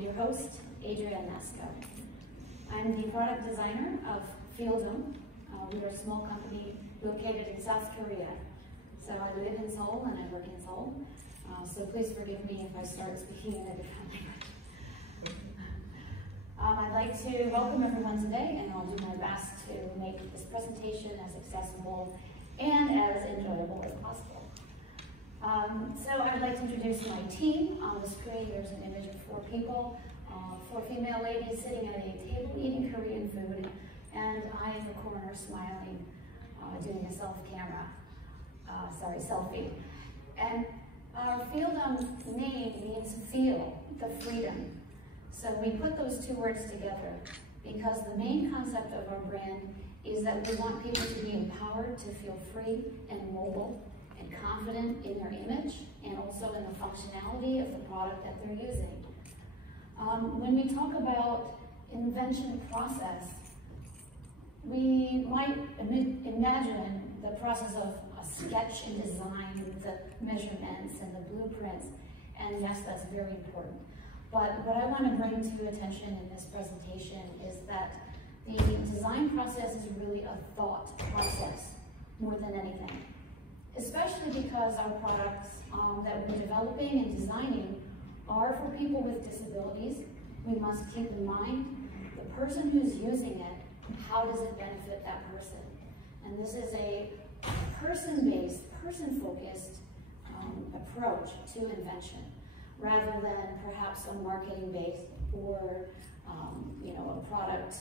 your host, Adrianne Mascho. I'm the product designer of FEELDOM. We're a small company located in South Korea. So I live in Seoul and I work in Seoul. So please forgive me if I start speaking in a different language. I'd like to welcome everyone today, and I'll do my best to make this presentation as accessible and as enjoyable as possible. So I would like to introduce my team. On the screen, there's an image of 4 people, 4 female ladies sitting at a table eating Korean food, and I in the corner smiling, doing a selfie. And our FEELDOM name means feel, the freedom. So we put those 2 words together because the main concept of our brand is that we want people to be empowered to feel free and mobile and confident in their image and also in the functionality of the product that they're using. When we talk about invention process, we might imagine the process of a sketch and design with the measurements and the blueprints, and yes, that's very important. But what I want to bring to attention in this presentation is that the design process is really a thought process more than anything, especially because our products that we're developing and designing are for people with disabilities. We must keep in mind the person who's using it, how does it benefit that person? And this is a person-based, person-focused approach to invention, rather than perhaps a marketing-based or a product,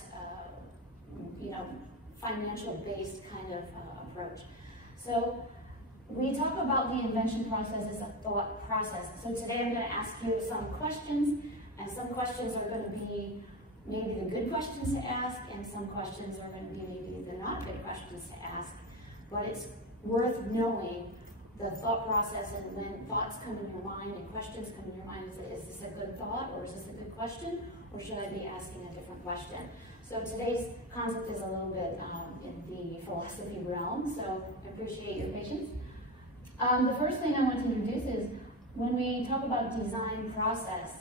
financial-based kind of approach. So we talk about the invention process as a thought process. So today I'm going to ask you some questions, and some questions are going to be maybe the good questions to ask, and some questions are going to be maybe the not good questions to ask. But it's worth knowing the thought process, and when thoughts come in your mind and questions come in your mind, is this a good thought, or is this a good question, or should I be asking a different question? So today's concept is a little bit in the philosophy realm, so I appreciate your patience. The first thing I want to introduce is when we talk about design process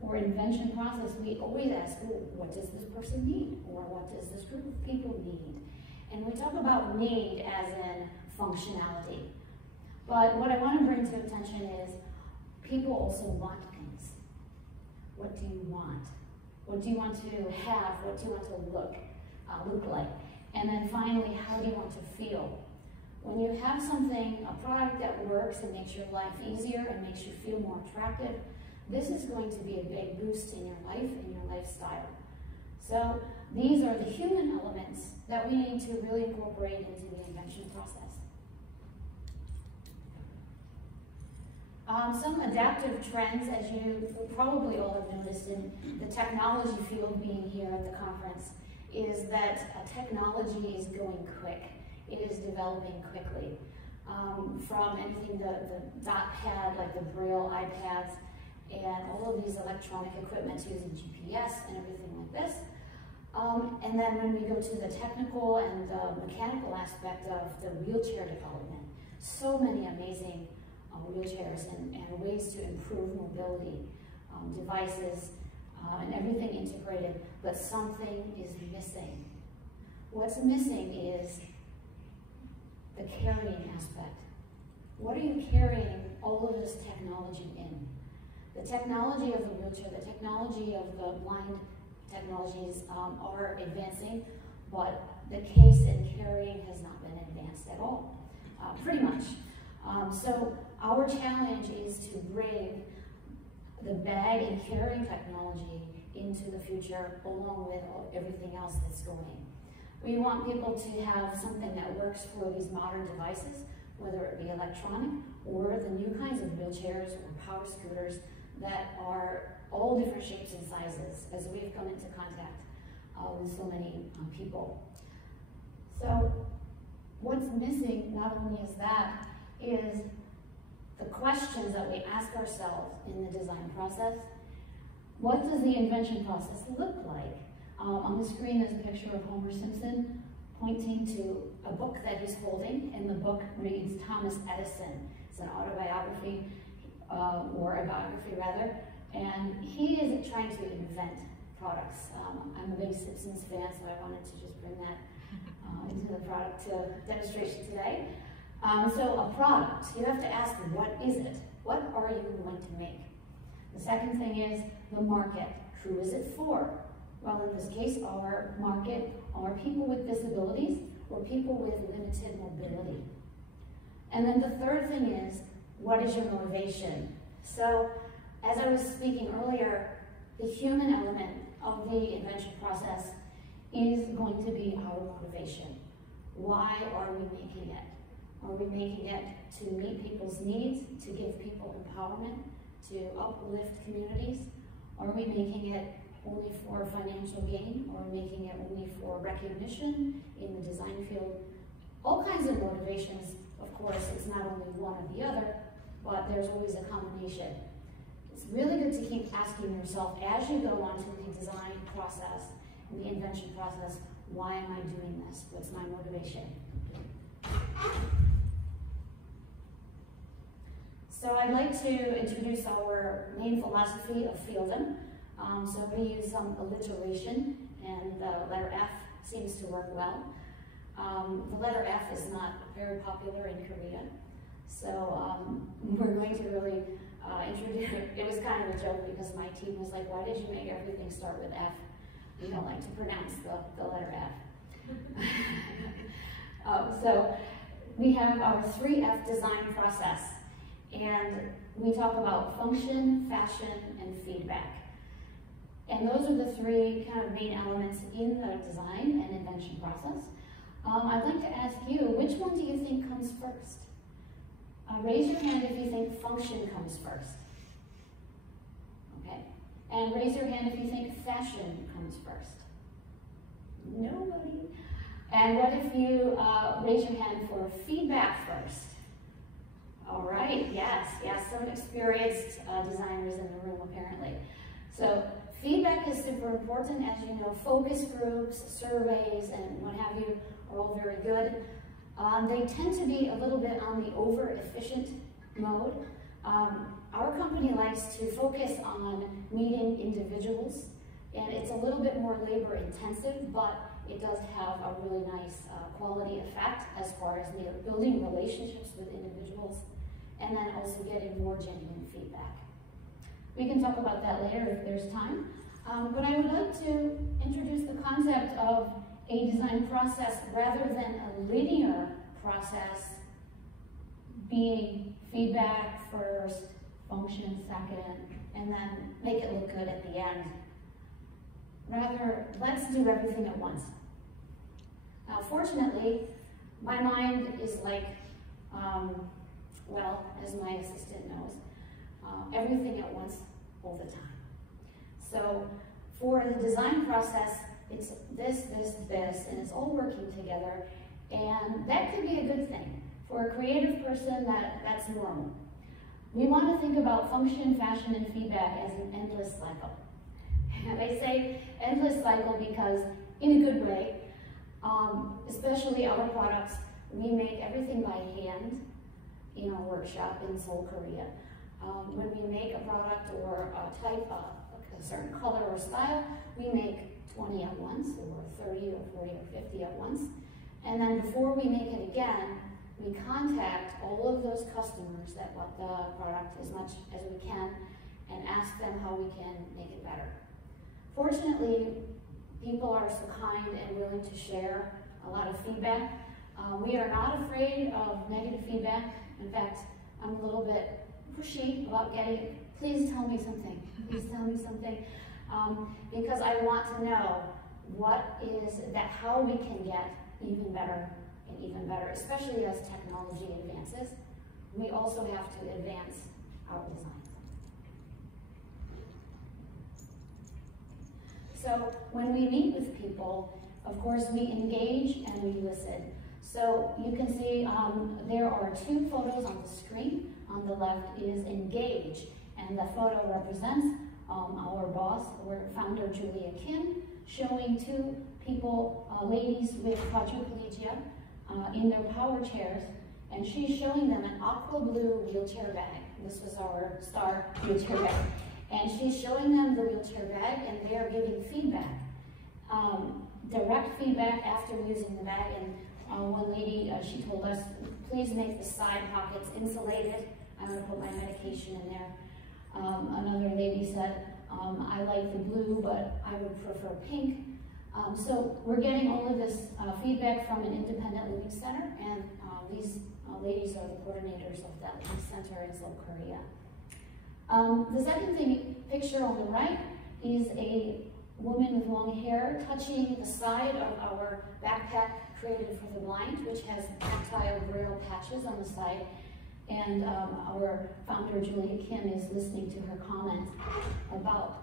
or invention process, we always ask, well, what does this person need, or what does this group of people need? And we talk about need as in functionality. But what I want to bring to attention is people also want things. What do you want? What do you want to have? What do you want to look like? And then finally, how do you want to feel? When you have something, a product that works and makes your life easier and makes you feel more attractive, this is going to be a big boost in your life and your lifestyle. So these are the human elements that we need to really incorporate into the invention process. Some adaptive trends, as you probably all have noticed in the technology field being here at the conference, is that technology is going quick. It is developing quickly. From anything, the dot pad, like the Braille iPads, and all of these electronic equipment using GPS and everything like this. And then when we go to the technical and the mechanical aspect of the wheelchair development, so many amazing wheelchairs and ways to improve mobility, devices, and everything integrated, but something is missing. What's missing is the carrying aspect. What are you carrying all of this technology in? The technology of the wheelchair, the technology of the blind technologies are advancing, but the case and carrying has not been advanced at all, pretty much. So our challenge is to bring the bag and carrying technology into the future along with everything else that's going. We want people to have something that works for these modern devices, whether it be electronic or the new kinds of wheelchairs or power scooters that are all different shapes and sizes as we've come into contact with so many people. So what's missing not only is that, is the questions that we ask ourselves in the design process. What does the invention process look like? On the screen there's a picture of Homer Simpson pointing to a book that he's holding, and the book reads Thomas Edison. It's an autobiography, or a biography rather, And he is trying to invent products. I'm a big Simpsons fan, so I wanted to just bring that into the product demonstration today. So a product, you have to ask, what is it? What are you going to make? The second thing is the market. Who is it for? Well, in this case, our market are people with disabilities or people with limited mobility. And then the third thing is, what is your motivation? So, as I was speaking earlier, the human element of the invention process is going to be our motivation. Why are we making it? Are we making it to meet people's needs, to give people empowerment, to uplift communities? Are we making it only for financial gain? Or are we making it only for recognition in the design field? All kinds of motivations, of course, it's not only one or the other, but there's always a combination. It's really good to keep asking yourself as you go on to the design process and the invention process, why am I doing this? What's my motivation? So I'd like to introduce our main philosophy of FEELDOM. So we use some alliteration, and the letter F seems to work well. The letter F is not very popular in Korea, so we're going to really introduce, it was kind of a joke because my team was like, why did you make everything start with F? We don't like to pronounce the letter F. So we have our 3F design process, and we talk about function, fashion, and feedback. And those are the three kind of main elements in the design and invention process. I'd like to ask you, which one do you think comes first? Raise your hand if you think function comes first. Okay. And raise your hand if you think fashion comes first. Nobody. And what if you raise your hand for feedback first? All right, yes, some experienced designers in the room apparently. So feedback is super important. As you know, focus groups, surveys, and what have you are all very good. They tend to be a little bit on the over-efficient mode. Our company likes to focus on meeting individuals, and it's a little bit more labor-intensive, but it does have a really nice quality effect as far as building relationships with individuals, and then also getting more genuine feedback. We can talk about that later if there's time. But I would like to introduce the concept of a design process rather than a linear process being feedback first, function second, and then make it look good at the end. Rather, let's do everything at once. Fortunately, my mind is like, well, as my assistant knows, everything at once all the time. So for the design process, it's this, and it's all working together, and that could be a good thing. For a creative person, that's normal. We want to think about function, fashion, and feedback as an endless cycle. And I say endless cycle because, in a good way, especially our products, we make everything by hand in our workshop in Seoul, Korea. When we make a product or a type, a certain color or style, we make 20 at once, or 30 or 40 or 50 at once. And then before we make it again, we contact all of those customers that want the product as much as we can and ask them how we can make it better. Fortunately, people are so kind and willing to share a lot of feedback. We are not afraid of negative feedback. In fact, I'm a little bit pushy about getting, please tell me something, please tell me something, because I want to know what is that, how we can get even better and even better, especially as technology advances. We also have to advance our design. So when we meet with people, of course, we engage and we listen. So you can see there are two photos on the screen. On the left is engage, and the photo represents our boss, or founder Julia Kim, showing two people, ladies with quadriplegia in their power chairs, and she's showing them an aqua blue wheelchair bag. This was our star wheelchair bag. And she's showing them the wheelchair bag, and they are giving feedback, direct feedback after using the bag. And one lady, she told us, please make the side pockets insulated. I'm going to put my medication in there. Another lady said, I like the blue, but I would prefer pink. So we're getting all of this feedback from an independent living center, and these ladies are the coordinators of that living center in South Korea. The second picture on the right is a woman with long hair touching the side of our backpack created for the blind, which has tactile braille patches on the side. And our founder, Julia Kim, is listening to her comment about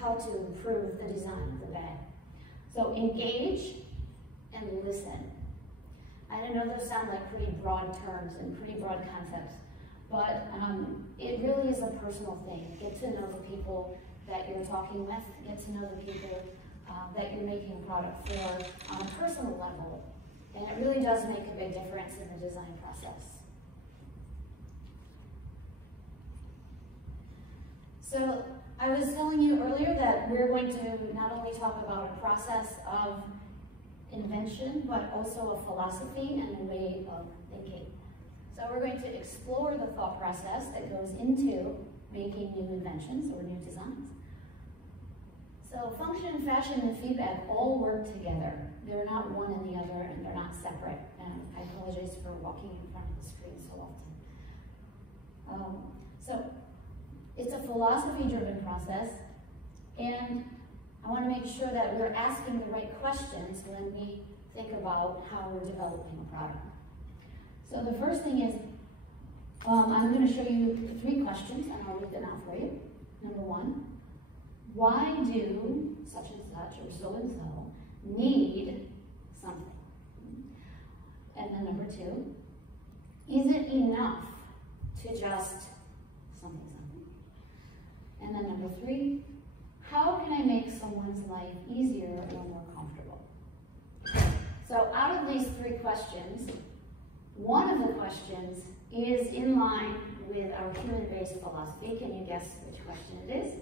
how to improve the design of the bag. So engage and listen. I know those sound like pretty broad terms and pretty broad concepts, but it really is a personal thing. Get to know the people that you're talking with, get to know the people that you're making a product for on a personal level. And it really does make a big difference in the design process. So I was telling you earlier that we're going to not only talk about a process of invention, but also a philosophy and a way of thinking. So we're going to explore the thought process that goes into making new inventions or new designs. So function, fashion, and feedback all work together. They're not one and the other, and they're not separate. And I apologize for walking in front of the screen so often. So it's a philosophy-driven process, and I want to make sure that we're asking the right questions when we think about how we're developing a product. So the first thing is, I'm going to show you 3 questions, and I'll read them out for you. Number 1, why do such and such or so and so need something? And then number 2, is it enough to just something, something? And then number 3, how can I make someone's life easier or more comfortable? So out of these 3 questions, one of the questions is in line with our human-based philosophy. Can you guess which question it is?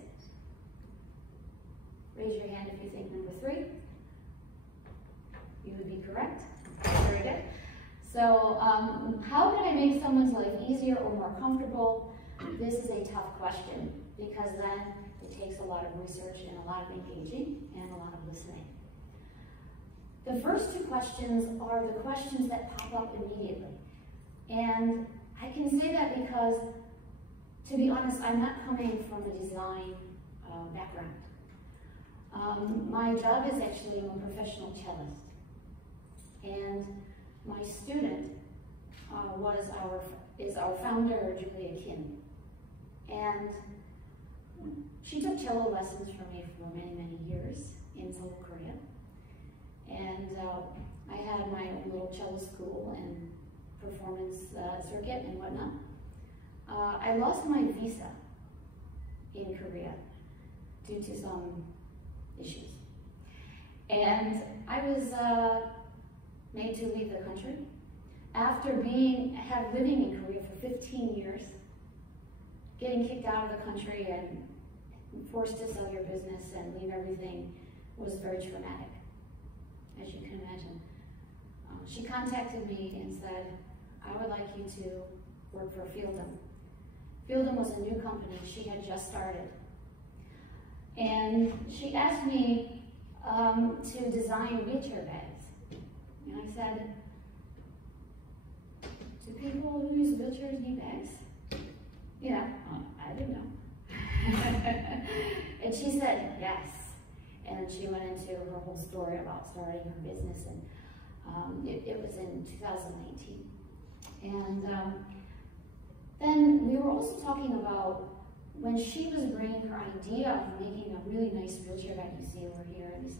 Raise your hand if you think number 3. You would be correct. Very good. So how can I make someone's life easier or more comfortable? This is a tough question because then it takes a lot of research and a lot of engaging and a lot of listening. The first 2 questions are the questions that pop up immediately. And I can say that because, to be honest, I'm not coming from a design background. My job is actually I'm a professional cellist. And my student is our founder, Julia Kim. And she took cello lessons from me for many, many years in South Korea. And I had my own little cello school and performance circuit and whatnot. I lost my visa in Korea due to some issues. And I was made to leave the country after living in Korea for 15 years, getting kicked out of the country and forced to sell your business and leave everything was very traumatic, as you can imagine. She contacted me and said, I would like you to work for FEELDOM. FEELDOM was a new company she had just started. And she asked me to design wheelchair bags. And I said, do people who use wheelchairs need bags? Yeah, I didn't know. And she said, yes. And she went into her whole story about starting her business, and it was in 2019. And then we were also talking about when she was bringing her idea of making a really nice wheelchair bag, you see over here, and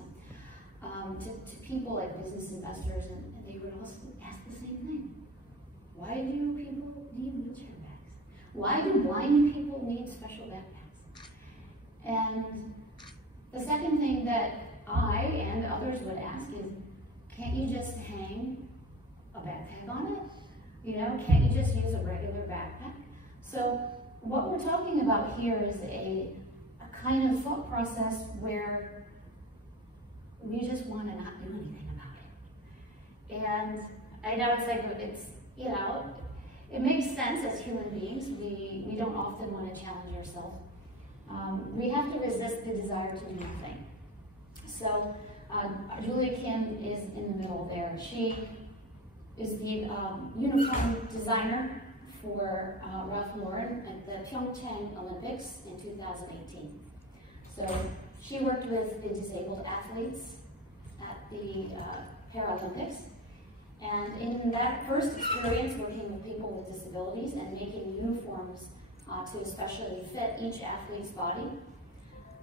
to people like business investors, and they would also ask the same thing. Why do people need wheelchair bags? Why do blind people need special backpacks? And the second thing that I and others would ask is, can't you just hang a backpack on it? You know, can't you just use a regular backpack? So what we're talking about here is a kind of thought process where we just want to not do anything about it. And I know it's like, it's, you know, it makes sense as human beings. We don't often want to challenge ourselves. We have to resist the desire to do nothing. So Julia Kim is in the middle there. She is the uniform designer for Ralph Lauren at the Pyeongchang Olympics in 2018. So she worked with the disabled athletes at the Paralympics. And in that first experience working with people with disabilities and making uniforms to especially fit each athlete's body,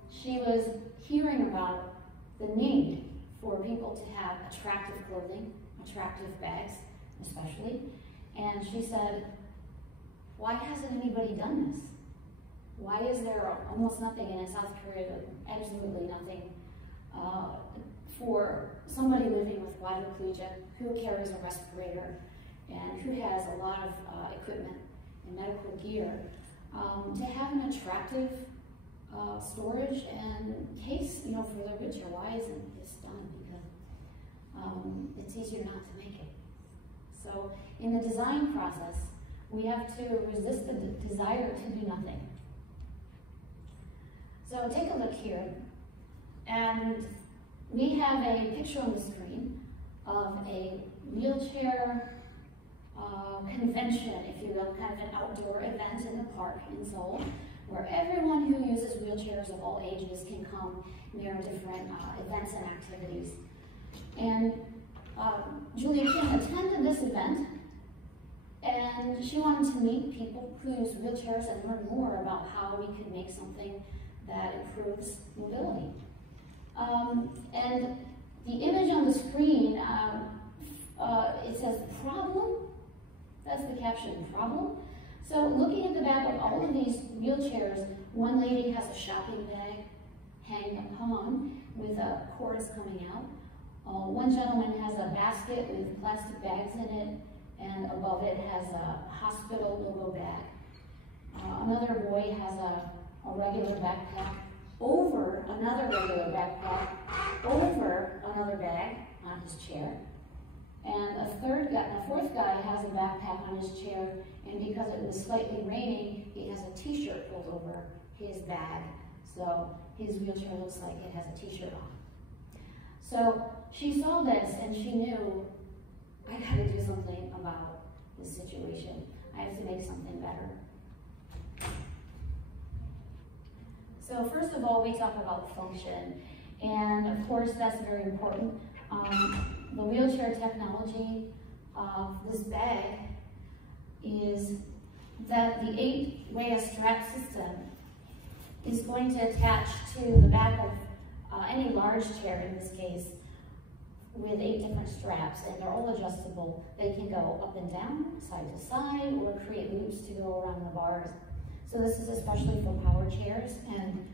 she was hearing about the need for people to have attractive clothing, attractive bags especially, and she said, why hasn't anybody done this? Why is there almost nothing in South Korea, absolutely nothing, for somebody living with quadriplegia who carries a respirator and who has a lot of equipment and medical gear, to have an attractive storage and case, you know, for their wheelchair. Why isn't this done? Because it's easier not to make it. So in the design process, we have to resist the desire to do nothing. So take a look here, and we have a picture on the screen of a wheelchair convention, if you will, kind of an outdoor event in the park in Seoul, where everyone who uses wheelchairs of all ages can come. There are different events and activities. And Julia Kim attended this event, and she wanted to meet people who use wheelchairs and learn more about how we can make something that improves mobility. And the image on the screen, it says problem. That's the caption, problem. So looking at the back of all of these wheelchairs, one lady has a shopping bag hung on with cords coming out. One gentleman has a basket with plastic bags in it, and above it has a hospital logo bag. Another boy has a regular backpack over another regular backpack over another bag on his chair. And a fourth guy has a backpack on his chair, and because it was slightly raining, he has a t-shirt pulled over his bag. So his wheelchair looks like it has a t-shirt on. So she saw this and she knew, I gotta do something about this situation. I have to make something better. So first of all, we talk about function. And of course, that's very important. The wheelchair technology of this bag is that the 8-way strap system is going to attach to the back of any large chair in this case with 8 different straps, and they're all adjustable. They can go up and down, side to side, or create loops to go around the bars. So this is especially for power chairs, and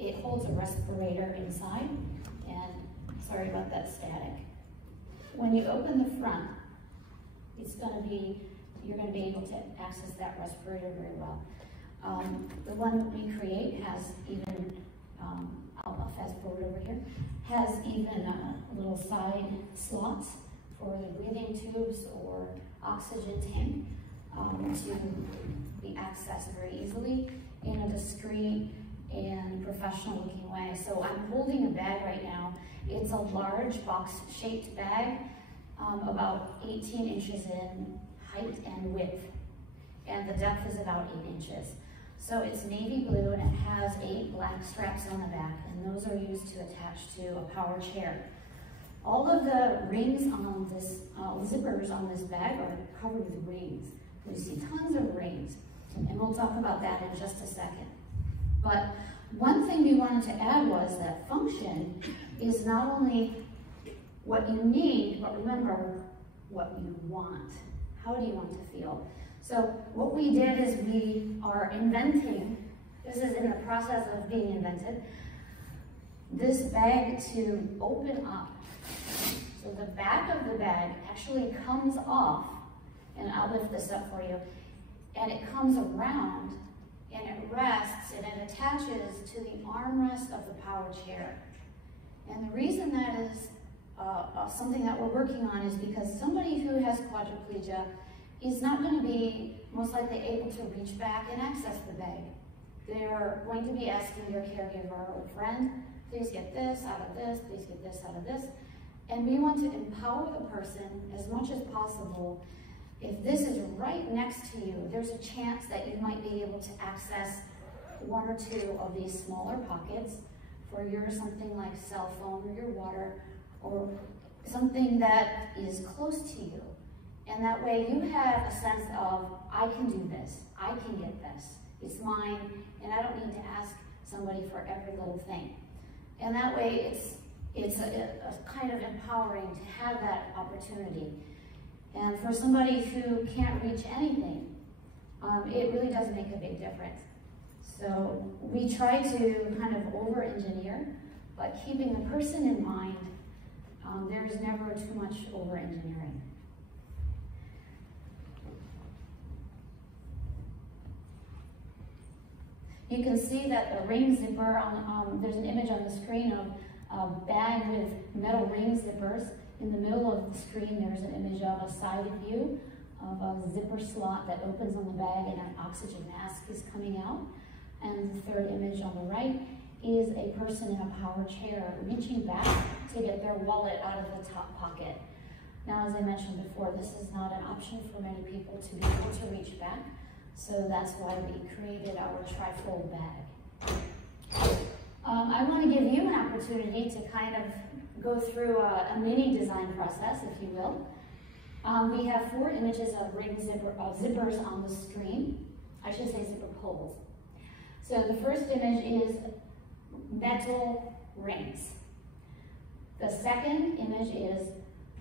it holds a respirator inside, and sorry about that static. When you open the front, you're going to be able to access that respirator very well. The one that we create has even, I'll fast forward over here, has even little side slots for the breathing tubes or oxygen tank to be accessed very easily in a discreet and professional looking way. So I'm holding a bag right now. It's a large box-shaped bag, about 18 inches in height and width, and the depth is about 8 inches. So it's navy blue, and it has 8 black straps on the back, and those are used to attach to a power chair. All of the rings on this, zippers on this bag are covered with rings. We see tons of rings, and we'll talk about that in just a second. But one thing we wanted to add was that function is not only what you need, but remember what you want. How do you want to feel? So what we did is we are inventing, this is in the process of being invented, this bag to open up. So the back of the bag actually comes off, and I'll lift this up for you, and it comes around, and it rests and it attaches to the armrest of the power chair. And the reason that is something that we're working on is because somebody who has quadriplegia is not going to be most likely able to reach back and access the bag. They're going to be asking their caregiver or friend, please get this out of this, please get this out of this. And we want to empower the person as much as possible. If this is right next to you, there's a chance that you might be able to access one or two of these smaller pockets for your something like cell phone or your water or something that is close to you. And that way you have a sense of, I can do this, I can get this, it's mine, and I don't need to ask somebody for every little thing. And that way it's a kind of empowering to have that opportunity. And for somebody who can't reach anything, it really does make a big difference. So we try to kind of over-engineer, but keeping the person in mind, there is never too much over-engineering. You can see that the ring zipper, there's an image on the screen of a bag with metal ring zippers. In the middle of the screen, there's an image of a side view of a zipper slot that opens on the bag and an oxygen mask is coming out. And the third image on the right is a person in a power chair reaching back to get their wallet out of the top pocket. Now, as I mentioned before, this is not an option for many people to be able to reach back. So that's why we created our trifold bag. I want to give you an opportunity to kind of go through a mini design process, if you will. We have 4 images of zippers on the screen. I should say zipper pulls. So the first image is metal rings. The second image is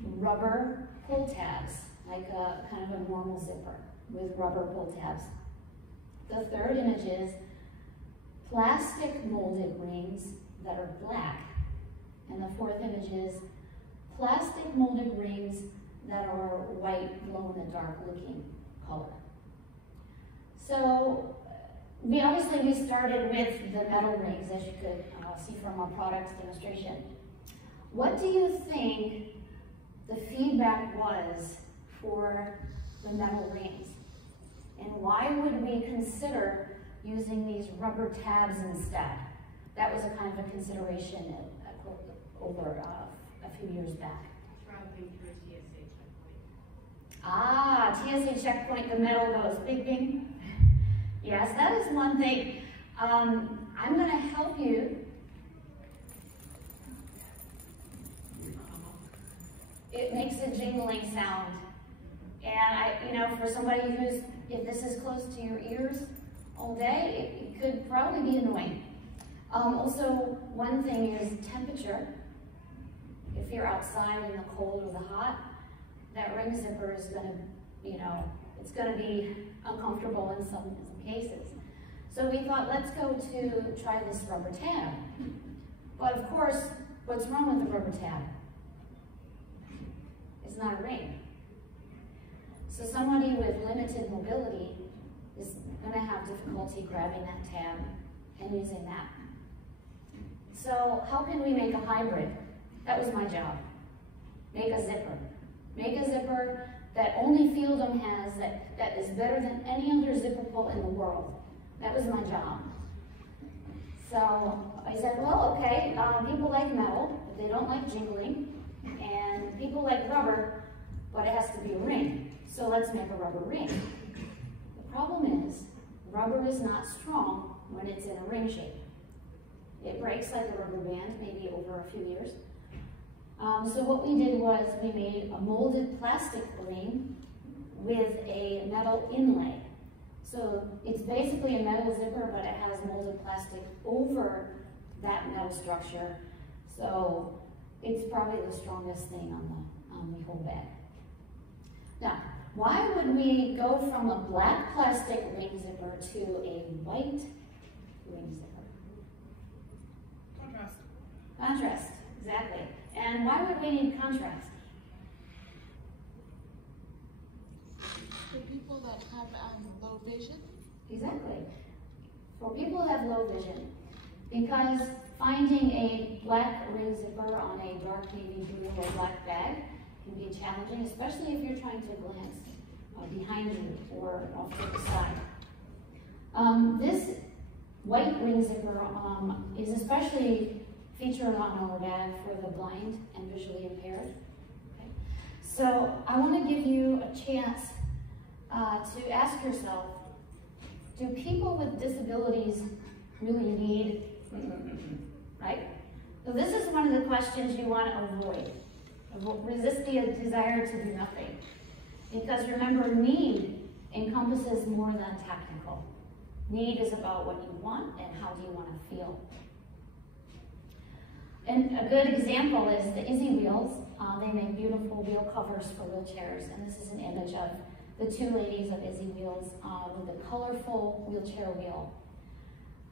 rubber pull tabs, like a kind of a normal zipper with rubber pull tabs. The third image is plastic molded rings that are black. And the fourth image is plastic molded rings that are white, glow in the dark looking color. So we started with the metal rings, as you could see from our product demonstration. What do you think the feedback was for the metal rings? And why would we consider using these rubber tabs instead? That was a kind of a consideration over a few years back. Traveling through a TSA checkpoint. Ah, TSA checkpoint, the metal goes bing, bing. Yes, that is one thing. I'm going to help you. It makes a jingling sound. And for somebody who's, if this is close to your ears all day, it could probably be annoying. Also, one thing is temperature. If you're outside in the cold or the hot, that ring zipper is going to, it's going to be uncomfortable in some cases. So we thought, let's go to try this rubber tab. But of course, what's wrong with the rubber tab? It's not a ring. So somebody with limited mobility is going to have difficulty grabbing that tab and using that. So how can we make a hybrid? That was my job. Make a zipper. Make a zipper that only FEELDOM has, that is better than any other zipper pull in the world. That was my job. So I said, well, okay, people like metal, but they don't like jingling, and people like rubber, but it has to be a ring. So let's make a rubber ring. The problem is, rubber is not strong when it's in a ring shape. It breaks like a rubber band, maybe over a few years. So what we did was we made a molded plastic ring with a metal inlay. So it's basically a metal zipper, but it has molded plastic over that metal structure. So it's probably the strongest thing on the whole bag. Now, why would we go from a black plastic ring zipper to a white ring zipper? Contrast. Contrast, exactly. And why would we need contrast? For people that have low vision? Exactly. for people who have low vision, because finding a black ring zipper on a dark navy blue or black bag can be challenging, especially if you're trying to glance behind you or off to the side. This white ring zipper is especially featured on our bag for the blind and visually impaired. Okay. So I want to give you a chance to ask yourself, do people with disabilities really need, right? So this is one of the questions you want to avoid. Resist the desire to do nothing. Because remember, need encompasses more than technical. Need is about what you want and how do you want to feel. And a good example is the Izzy Wheels. They make beautiful wheel covers for wheelchairs, and this is an image of the two ladies of Izzy Wheels with a colorful wheelchair wheel.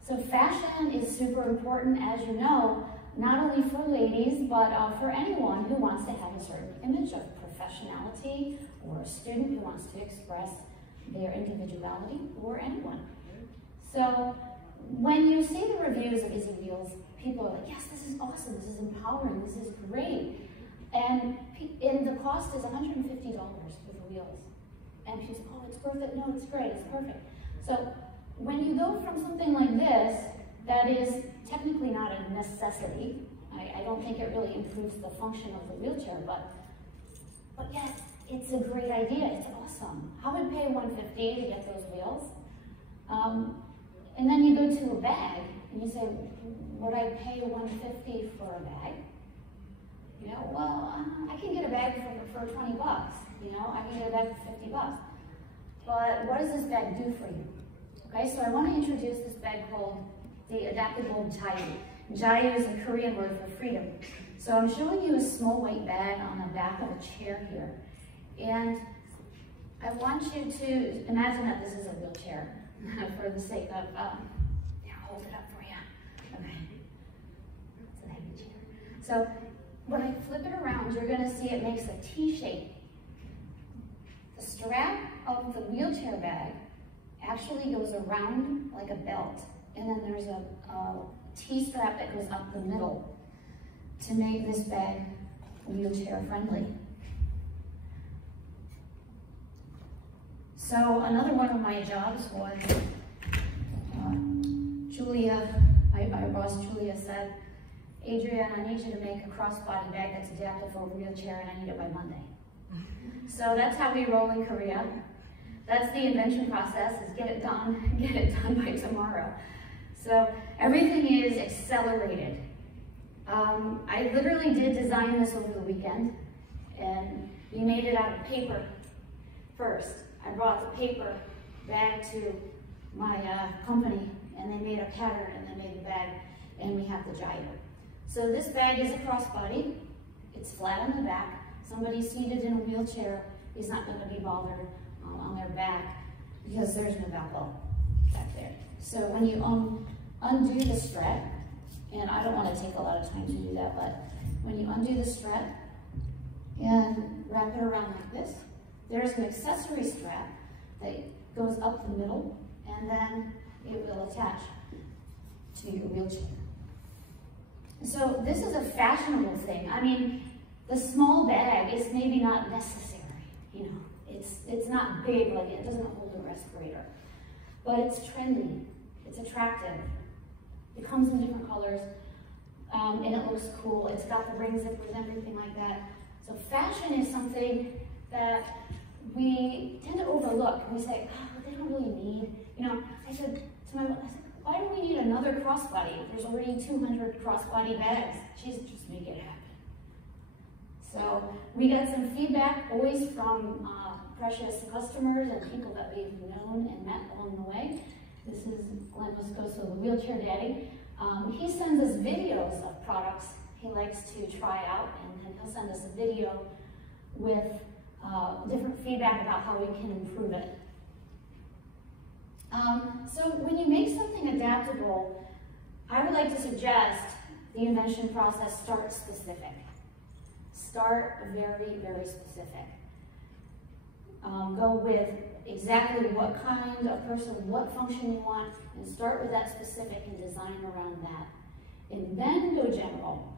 So fashion is super important, as you know, not only for ladies, but for anyone who wants to have a certain image of professionality, or a student who wants to express their individuality, or anyone. So when you see the reviews of Izzy Wheels, people are like, yes, this is awesome, this is empowering, this is great. And the cost is $150 for the wheels. And people say, oh, it's worth it. No, it's great, it's perfect. So when you go from something like this, that is technically not a necessity, I don't think it really improves the function of the wheelchair, but yet it's a great idea, it's awesome. I would pay $150 to get those wheels. And then you go to a bag, and you say, would I pay $150 for a bag? You know, well, I can get a bag for 20 bucks. You know, I can get a bag for 50 bucks. But what does this bag do for you? Okay, so I want to introduce this bag called the Adaptable JAYU. JAYU is a Korean word for freedom. So I'm showing you a small white bag on the back of a chair here. And I want you to imagine that this is a wheelchair for the sake of, here, I'll hold it up for you. Okay, it's a heavy chair. So when I flip it around, you're gonna see it makes a T shape. The strap of the wheelchair bag actually goes around like a belt. And then there's a T strap that goes up the middle to make this bag wheelchair friendly. So another one of my jobs was, Julia, my boss Julia said, Adrianne, I need you to make a crossbody bag that's adaptable for a wheelchair, and I need it by Monday. So that's how we roll in Korea. That's the invention process, is get it done by tomorrow. So everything is accelerated. I literally did design this over the weekend, and we made it out of paper first. I brought the paper bag to my company, and they made a pattern, and they made the bag, and we have the JAYU. So this bag is a crossbody. It's flat on the back. Somebody seated in a wheelchair is not going to be bothered on their back because there's no buckle back there. So when you undo the strap, and I don't want to take a lot of time to do that, but when you undo the strap and wrap it around like this, there's an accessory strap that goes up the middle, and then it will attach to your wheelchair. So this is a fashionable thing. I mean, the small bag is maybe not necessary, you know. It's not big, like it doesn't hold a respirator, but it's trendy, it's attractive. It comes in different colors, and it looks cool. It's got the ring zippers and everything like that. So fashion is something that we tend to overlook. We say, oh, they don't really need, you know. I said to my wife, why do we need another crossbody? There's already 200 crossbody bags. She's just make it happen. So we got some feedback always from precious customers and people that we've known and met along the way. This is Glenn Mascho, the wheelchair daddy. He sends us videos of products he likes to try out, and then he'll send us a video with different feedback about how we can improve it. So when you make something adaptable, I would like to suggest the invention process start specific. Start very, very specific. go with exactly what kind of person, what function you want, and start with that specific and design around that. And then go general.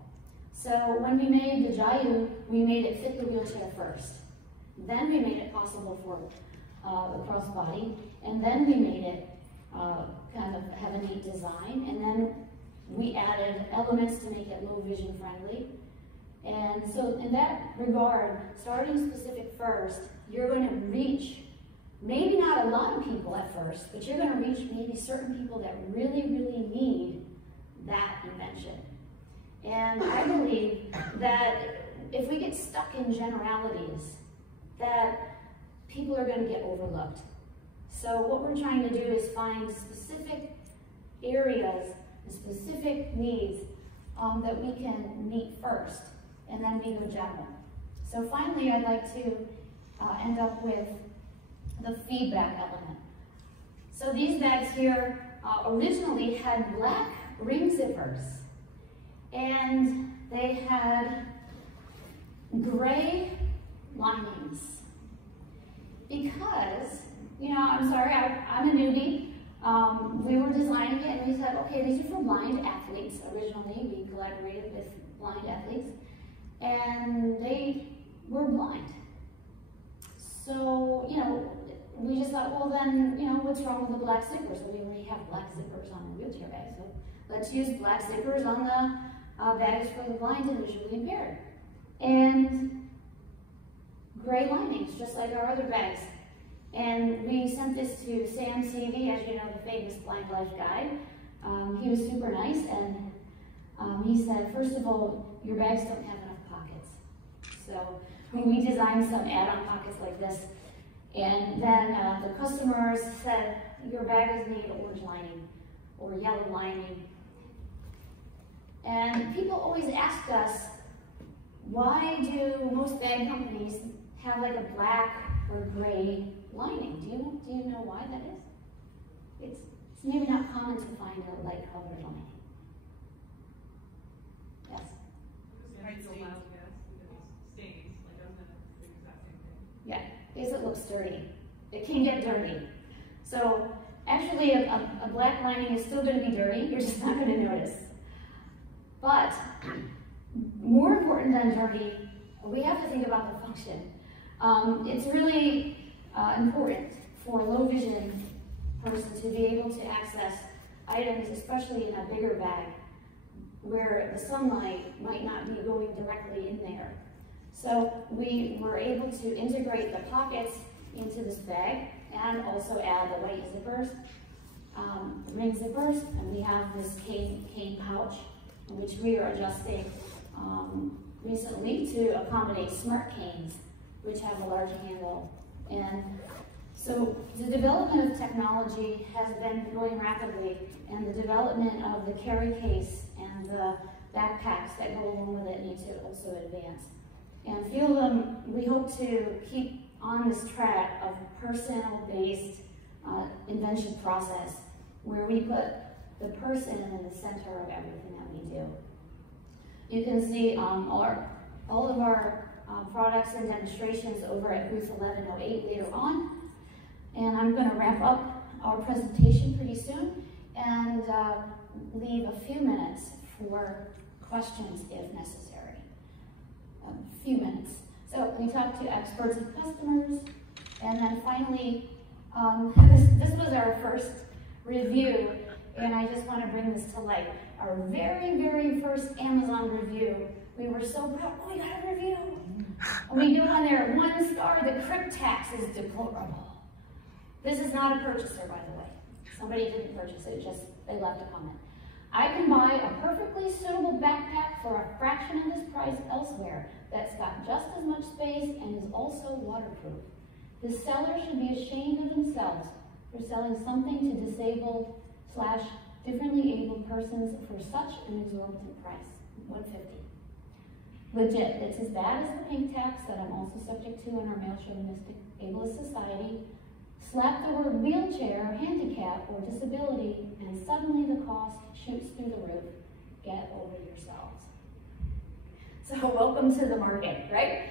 So when we made the JAYU, we made it fit the wheelchair first. Then we made it possible for the crossbody, and then we made it kind of have a neat design, and then we added elements to make it low vision friendly. And so in that regard, starting specific first, you're going to reach maybe not a lot of people at first, but you're going to reach maybe certain people that really, really need that invention. And I believe that if we get stuck in generalities, that people are going to get overlooked. So what we're trying to do is find specific areas and specific needs that we can meet first, and then we go general. So finally, I'd like to end up with the feedback element. So these bags here originally had black ring zippers, and they had gray linings. Because, you know, I'm sorry, I'm a newbie. We were designing it and we said, okay, these are for blind athletes. Originally, we collaborated with blind athletes, and they were blind. So, you know, we just thought, well then, you know, what's wrong with the black zippers? So we already have black zippers on the wheelchair bag, so let's use black zippers on the bags for the blind and visually impaired. And gray linings, just like our other bags. And we sent this to Sam Seavey, as you know, the famous Blind Life guide. He was super nice, and he said, first of all, your bags don't have enough pockets. So we designed some add-on pockets like this. And then the customers said, your bags need orange lining or yellow lining. And people always asked us, why do most bag companies have like a black or gray lining? Do you know why that is? It's maybe not common to find a light colored lining. Yes? Yeah, because it looks dirty. It can get dirty. So actually a black lining is still going to be dirty, you're just not going to notice. But more important than dirty, we have to think about the function. It's really important for a low vision person to be able to access items, especially in a bigger bag, where the sunlight might not be going directly in there. So we were able to integrate the pockets into this bag and also add the white zippers, ring zippers, and we have this cane pouch, which we are adjusting recently to accommodate smart canes, which have a large handle. And so the development of technology has been going rapidly, and the development of the carry case and the backpacks that go along with it need to also advance. And FEELDOM, we hope to keep on this track of personal-based invention process, where we put the person in the center of everything that we do. You can see all of our products and demonstrations over at booth 1108 later on. And I'm going to wrap up our presentation pretty soon and leave a few minutes for questions if necessary. A few minutes. So we talked to experts and customers, and then finally, this was our first review, and I just want to bring this to light. Our very, very first Amazon review, we were so proud. Oh, we got a review. And we do on there 1 star, the crib tax is deplorable. This is not a purchaser, by the way. Somebody didn't purchase it, just they left a comment. I can buy a perfectly suitable backpack for a fraction of this price elsewhere that's got just as much space and is also waterproof. The seller should be ashamed of themselves for selling something to disabled / differently abled persons for such an exorbitant price, $150. Legit, it's as bad as the pink tax that I'm also subject to in our male chauvinistic ableist society. Slap the word wheelchair, handicap, or disability, and suddenly the cost shoots through the roof. Get over yourselves. So welcome to the market, right?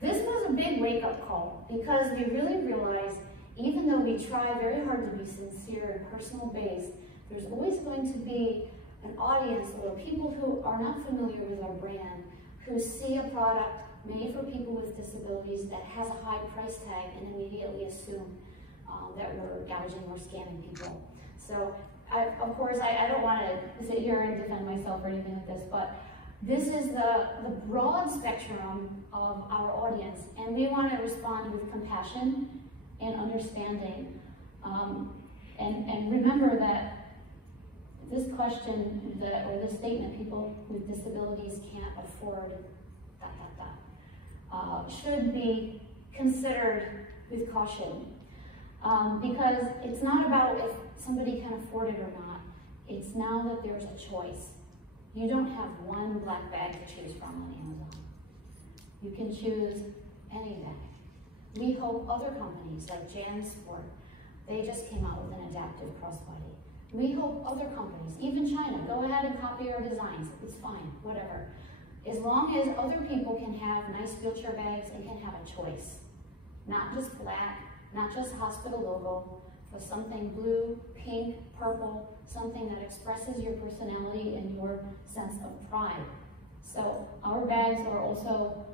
This was a big wake-up call because we really realized, even though we try very hard to be sincere and personal based, there's always going to be an audience or people who are not familiar with our brand, who see a product made for people with disabilities that has a high price tag and immediately assume that we're gouging or scamming people. So, of course, I don't want to sit here and defend myself or anything like this, but this is the broad spectrum of our audience, and we want to respond with compassion and understanding. And remember that this question, or this statement, people with disabilities can't afford ... should be considered with caution. Because it's not about if somebody can afford it or not. It's now that there's a choice. You don't have one black bag to choose from on Amazon. You can choose any bag. We hope other companies like JanSport, they just came out with an adaptive crossbody. We hope other companies, even China, go ahead and copy our designs. It's fine, whatever. As long as other people can have nice wheelchair bags and can have a choice. Not just black, not just hospital logo, but something blue, pink, purple, something that expresses your personality and your sense of pride. So our bags are also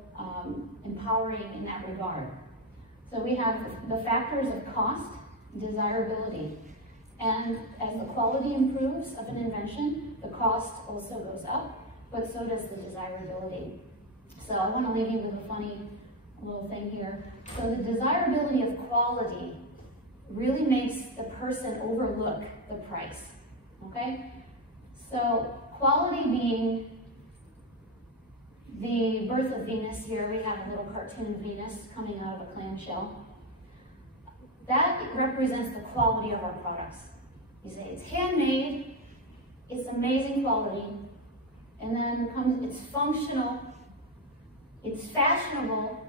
empowering in that regard. So we have the factors of cost, desirability, and as the quality improves of an invention, the cost also goes up, but so does the desirability. So I want to leave you with a funny little thing here. So the desirability of quality really makes the person overlook the price, okay? So quality being the birth of Venus here, we have a little cartoon of Venus coming out of a clamshell. That represents the quality of our products. You say it's handmade, it's amazing quality, and then comes it's functional, it's fashionable,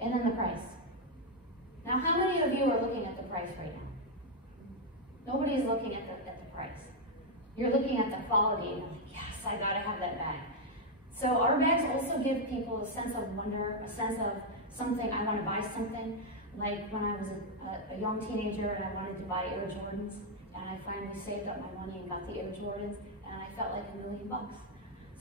and then the price. Now, how many of you are looking at the price right now? Nobody's looking at the price. You're looking at the quality, and like, yes, I gotta have that bag. So our bags also give people a sense of wonder, a sense of something, I wanna buy something. Like when I was a young teenager and I wanted to buy Air Jordans, and I finally saved up my money and got the Air Jordans, and I felt like $1 million.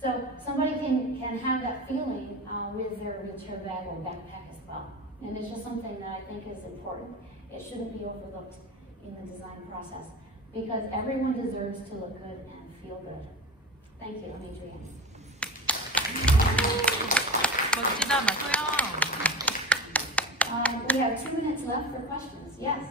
So somebody can have that feeling with their wheelchair bag or backpack as well. And it's just something that I think is important. It shouldn't be overlooked in the design process because everyone deserves to look good and feel good. Thank you, I'm Adrianne. 멋지다, 마쇼요. We have 2 minutes left for questions. Yes?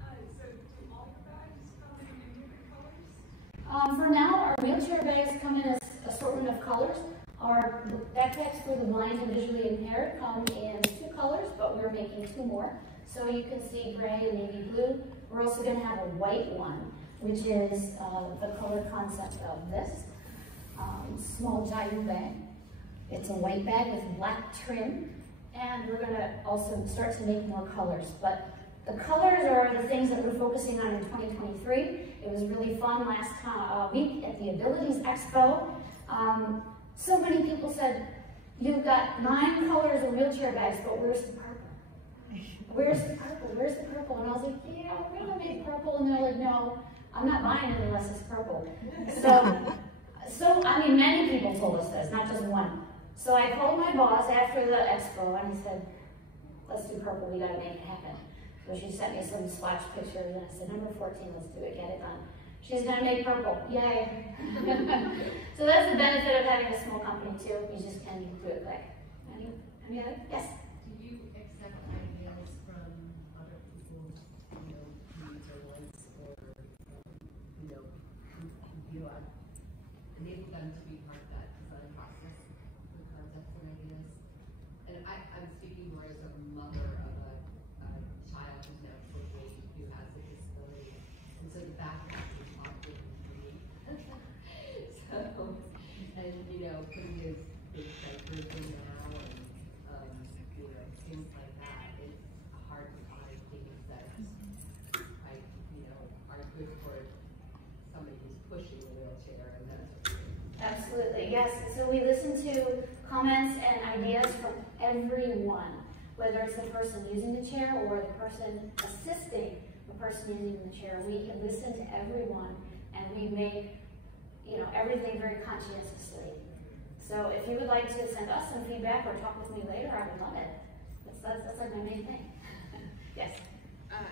So do all your bags come in different colors? For now, our wheelchair bags come in an assortment of colors. Our backpacks for the blind and visually impaired come in 2 colors, but we're making 2 more. So you can see gray and navy blue. We're also going to have a white one, which is the color concept of this small JAYU bag. It's a white bag with black trim, and we're going to also start to make more colors. But the colors are the things that we're focusing on in 2023. It was really fun last week at the Abilities Expo. So many people said, you've got 9 colors of wheelchair bags, but where's the purple? Where's the purple? Where's the purple? And I was like, yeah, we're gonna make purple. And they're like, no, I'm not buying it unless it's purple. So I mean, many people told us this, not just one. So I called my boss after the expo and he said, let's do purple, we gotta make it happen. So she sent me some swatch pictures and I said, number 14, let's do it, get it done. She's gonna make purple, yay. So that's the benefit of having a small company too, you just can do it quick. Any other? Yes? Do you accept ideas from other people's, needs or wants, or, you enable them to be part of that design process, the concepts and ideas? And I'm speaking more as a mother of a child who's now 28 who has a disability, and so the backpack is often for me. So, and putting his diapers in now and things like that, it's hard to find things that are good for somebody who's pushing a wheelchair and that sort of thing. Absolutely, yes. So we listen to comments and ideas from everyone, whether it's the person using the chair or the person assisting the person using the chair. We listen to everyone and we make, you know, everything very conscientiously. So if you would like to send us some feedback or talk with me later, I would love it. That's like my main thing. Yes.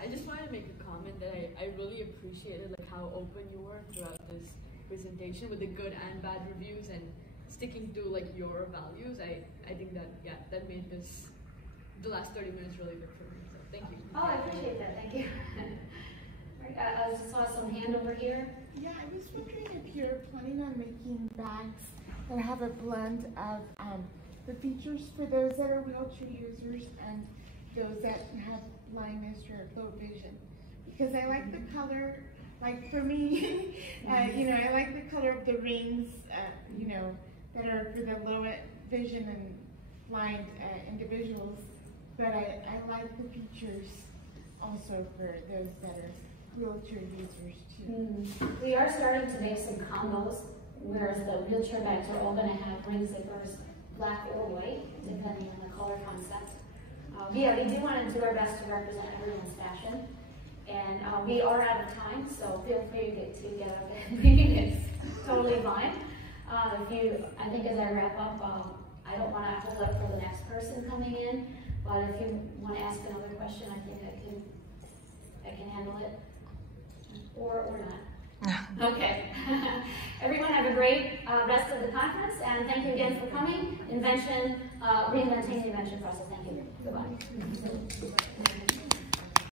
I just wanted to make a comment that I really appreciated like how open you were throughout this presentation with the good and bad reviews and sticking to like your values. I think that, yeah, that made the last 30 minutes really good for me. So thank you. Oh, I appreciate that. Thank you. I just saw some hand over here. Yeah, I was wondering if you're planning on making bags that have a blend of the features for those that are wheelchair users and those that have blindness or low vision. Because I like the color, like for me, you know, I like the color of the rings, you know, that are for the low vision and blind individuals. But I like the features also for those that are wheelchair users too. We are starting to make some combos, whereas the wheelchair bags are all going to have ring zippers, black or white, depending on the color concept. Yeah, we do want to do our best to represent everyone's fashion. And we are out of time, so feel free to get up and leave. It's totally fine. I think as I wrap up, I don't want to hold up for the next person coming in, but if you want to ask another question, I think I can handle it, or not. Okay. Everyone have a great rest of the conference, and thank you again for coming. Reinventing the Invention Process. Thank you. Goodbye.